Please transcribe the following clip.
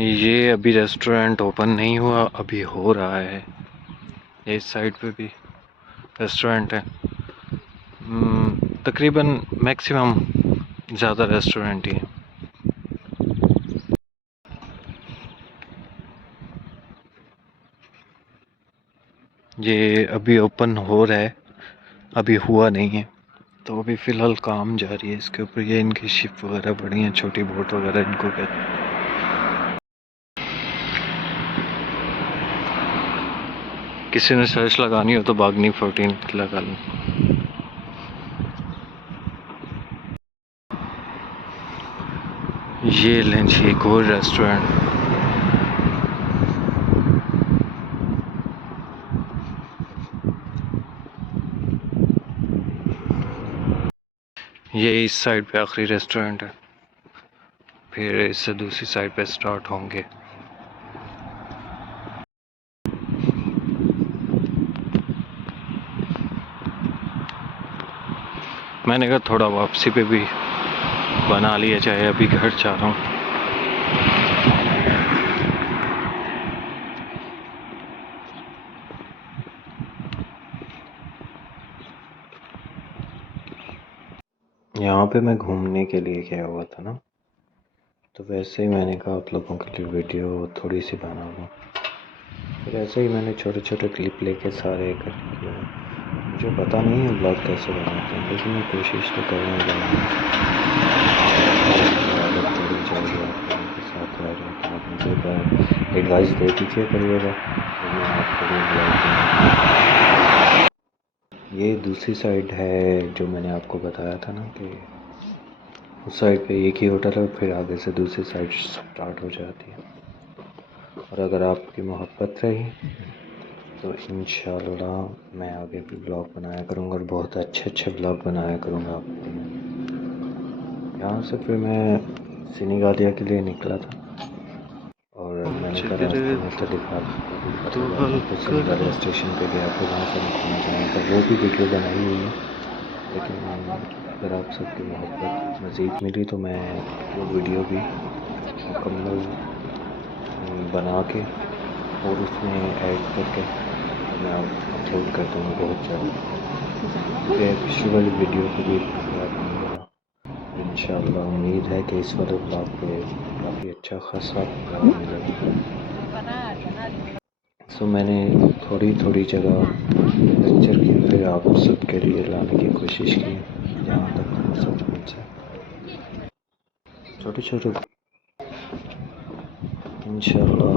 ये अभी restaurant open नहीं हुआ, अभी हो रहा है। इस साइड पे भी रेस्टोरेंट है। तकरीबन मैक्सिमम ज़्यादा रेस्टोरेंट ही है। ये अभी ओपन हो रहा है, अभी हुआ नहीं है, तो अभी फ़िलहाल काम जारी है इसके ऊपर। ये इनकी शिप वगैरह बड़ी हैं, छोटी बोट वगैरह इनको कहते हैं। किसी ने सर्च लगानी हो तो बागनी 14 लगा लो। ये लें जी एक और रेस्टोरेंट। ये इस साइड पे आखिरी रेस्टोरेंट है, फिर इससे दूसरी साइड पे स्टार्ट होंगे। मैंने कहा थोड़ा वापसी पे भी बना लिया जाए, अभी घर जा रहा हूँ। यहाँ पे मैं घूमने के लिए गया हुआ था ना, तो वैसे ही मैंने कहा आप लोगों के लिए वीडियो थोड़ी सी बना लूँ। फिर ऐसे ही मैंने छोटे छोटे क्लिप लेके सारे इकट्ठे किए हैं। मुझे पता नहीं है ब्लॉग कैसे बनाते हैं, लेकिन मैं कोशिश तो कर रहा हूँ बनाने की। आदत पड़ी जाएगी आप लोगों के साथ रह रहे, तो आप मुझे एडवाइस दे दीजिए करिएगा, तो मैं आपको भी ब्लॉग बनाऊँ। ये दूसरी साइड है जो मैंने आपको बताया था ना, कि उस साइड पे एक ही होटल है, फिर आगे से दूसरी साइड स्टार्ट हो जाती है। और अगर आपकी मोहब्बत रही तो इंशाल्लाह मैं आगे भी ब्लॉग बनाया करूँगा, और बहुत अच्छे अच्छे ब्लॉग बनाया करूँगा आपके लिए। यहाँ से फिर मैं सिनेगालिया के लिए निकला था, और मैंने कहा रास्ते में तलिकात पता जाता हूँ, तो सिनेगालिया स्टेशन पे गया, फिर वहाँ से मैं घूमा जाऊँ, तो वो भी वीडियो बनाई हुई है। लेकिन अगर आप सबकी मोहब्बत मज़ीद मिली तो मैं वो वीडियो भी मुकम्मल बना के और उसमें ऐड करके तो मैं अपलोड कर दूँगा बहुत जल्द, क्योंकि पिछली वाली वीडियो को भी याद नहीं रहा। इंशाअल्लाह उम्मीद है कि इस वाले ब्लॉग पे काफ़ी अच्छा खासा प्यार मिलेगा। सो मैंने थोड़ी थोड़ी जगह लेक्चर किया, फिर आप सबके लिए लाने की कोशिश की, जहाँ तक मुझसे पहुँचा। छोटे छोटे इंशाअल्लाह